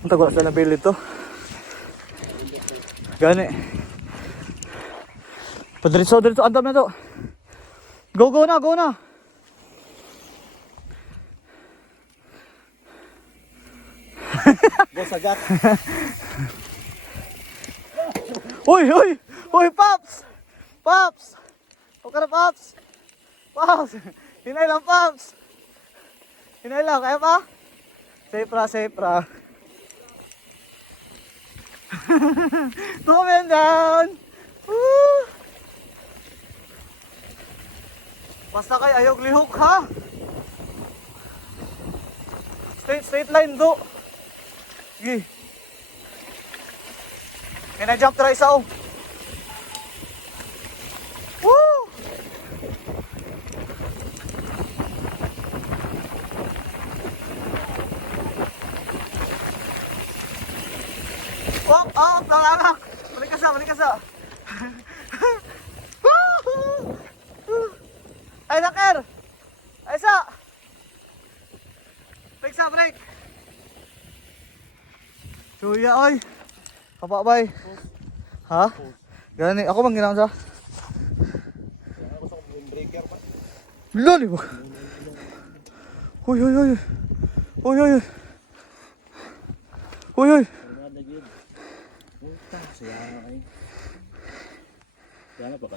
Ang tagal sa napili to. Gani. Padiritso, diretso. Andam na to. Go, go na, go na. Go sagak. Uy, uy, uy, Pops! Pops! Huwag ka na, Pops! Pops! Hinay lang, Pops! Hinay lang, kaya pa? Safe ra, safe ra. Coming down! Woo! Basta kay ayog lihok, ha? Straight line, do. Sige. Kaya na-jump try isa, oh. Woo! Oh, oh, nangalak. Balik ka sa, balik ka sa. Ay, naker! Ay, isa! Break sa, break! Suya, oy! Kapabay! Ha? Gani, ako bang ginamsa? Gusto ko breaker pa. Loli mo! Uy, uy, uy! Uy, uy! Uy, uy! Puta, saya ay. Kaya na pa